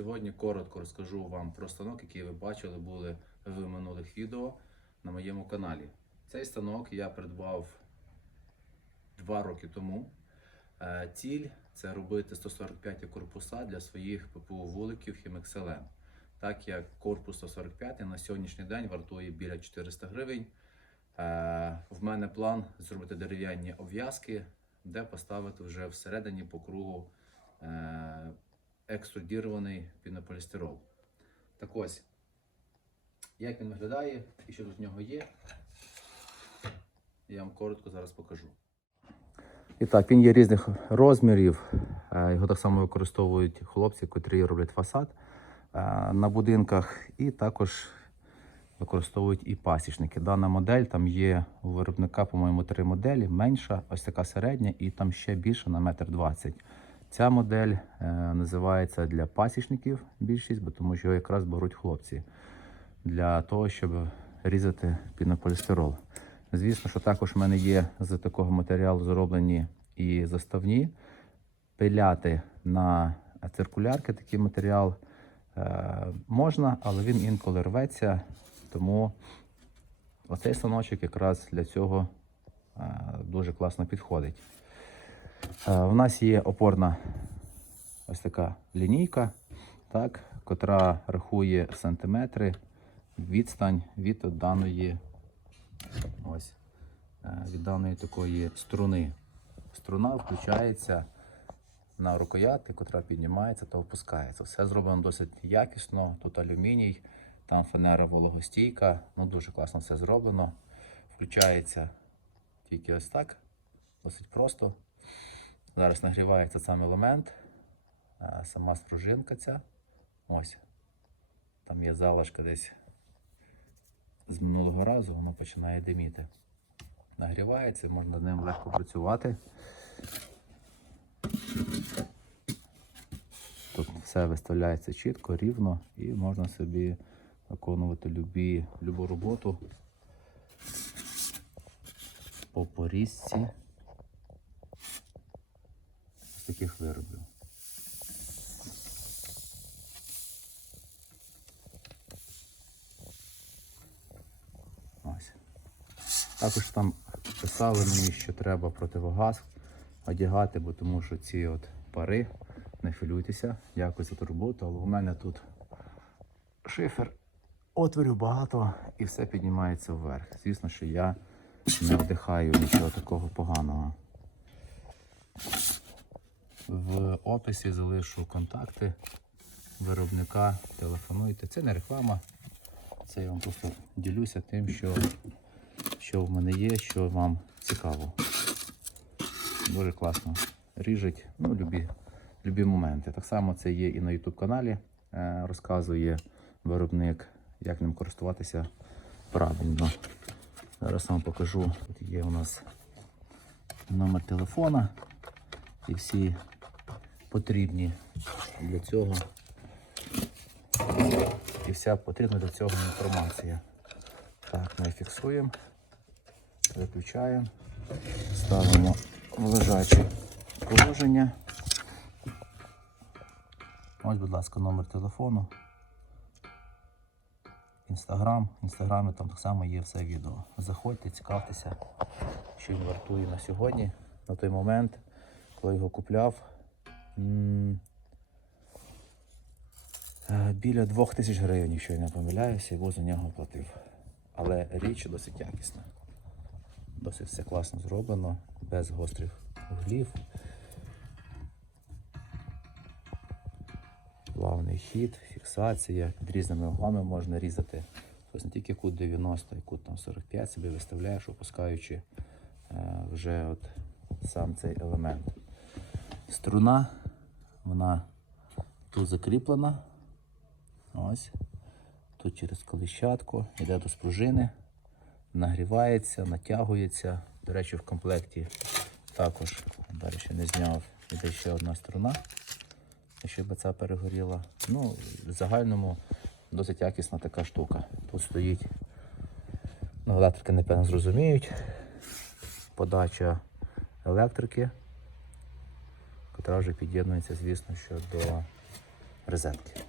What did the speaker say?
Сьогодні коротко розкажу вам про станок, який ви бачили були в минулих відео на моєму каналі. Цей станок я придбав два роки тому. Е, Ціль це робити 145 корпуса для своїх ППУ вуликів Хімекселен. Так як корпус 145 на сьогоднішній день вартує біля 400 гривень. Е, В мене план зробити дерев'яні обв'язки, де поставити вже всередині по кругу е, екструдірований пінополістирол. Так ось, як він виглядає і що тут в нього є, я вам коротко зараз покажу. І так, він є різних розмірів. Е, Його так само використовують хлопці, котрі роблять фасад е, на будинках, і також використовують і пасічники. Дана модель там є у виробника, по-моєму, три моделі: менша, ось така середня, і там ще більше на метр двадцять. Ця модель е, називається для пасічників більшість, бо тому що його якраз беруть хлопці для того, щоб різати пінополістирол. Звісно, що також в мене є з такого матеріалу зроблені і заставні. Пиляти на циркулярки такий матеріал е, можна, але він інколи рветься. Тому оцей станочок якраз для цього е, дуже класно підходить. Е, У нас є опорна ось така лінійка, так, котра рахує сантиметри відстань від даної ось, е, від даної такої струни. Струна включається на рукоятки, котра піднімається та опускається. Все зроблено досить якісно. Тут алюміній, там фанера вологостійка. Ну, дуже класно все зроблено. Включається тільки ось так, досить просто. Зараз нагрівається сам елемент, сама спружинка ця. Ось. Там є залишка десь з минулого разу, воно починає диміти. Нагрівається, можна з ним легко працювати. Тут все виставляється чітко, рівно і можна собі виконувати любі, любу роботу по порізці таких виробів. Також там писали мені, що треба противогаз одягати, бо тому що ці от пари, не хвилюйтеся, дякую за турботу, але у мене тут шифер, отворів багато і все піднімається вверх. Звісно, що я не вдихаю нічого такого поганого. В описі залишу контакти виробника, телефонуйте. Це не реклама, це я вам просто ділюся тим, що, що в мене є, що вам цікаво. Дуже класно ріжуть, ну, любі, любі моменти. Так само це є і на YouTube каналі. Е, розказує виробник, як ним користуватися правильно. Зараз вам покажу. Тут є у нас номер телефона і всі потрібні для цього. І вся потрібна для цього інформація. Так, ми фіксуємо, виключаємо, ставимо в лежаче положення. Ось, будь ласка, номер телефону. Інстаграм. В інстаграмі там так само є все відео. Заходьте, цікавтеся, що він вартує на сьогодні. На той момент, коли його купляв, е, біля 2000 гривень, якщо я не помиляюся, його за нього платив. Але річ досить якісна. Досить все класно зроблено, без гострих углів. Плавний хід, фіксація. Під різними углами можна різати. Тобто не тільки кут 90, і кут там 45 собі виставляєш, опускаючи е, вже от сам цей елемент. Струна, вона тут закріплена. Ось. Тут через коліщатку йде до спружини, нагрівається, натягується. До речі, в комплекті також, далі ще не зняв, йде ще одна струна, щоб ця перегоріла. Ну, в загальному досить якісна така штука. Тут стоїть, ну, електрики, напевно, зрозуміють. Подача електрики, яка вже під'єднується, звісно, що до розетки.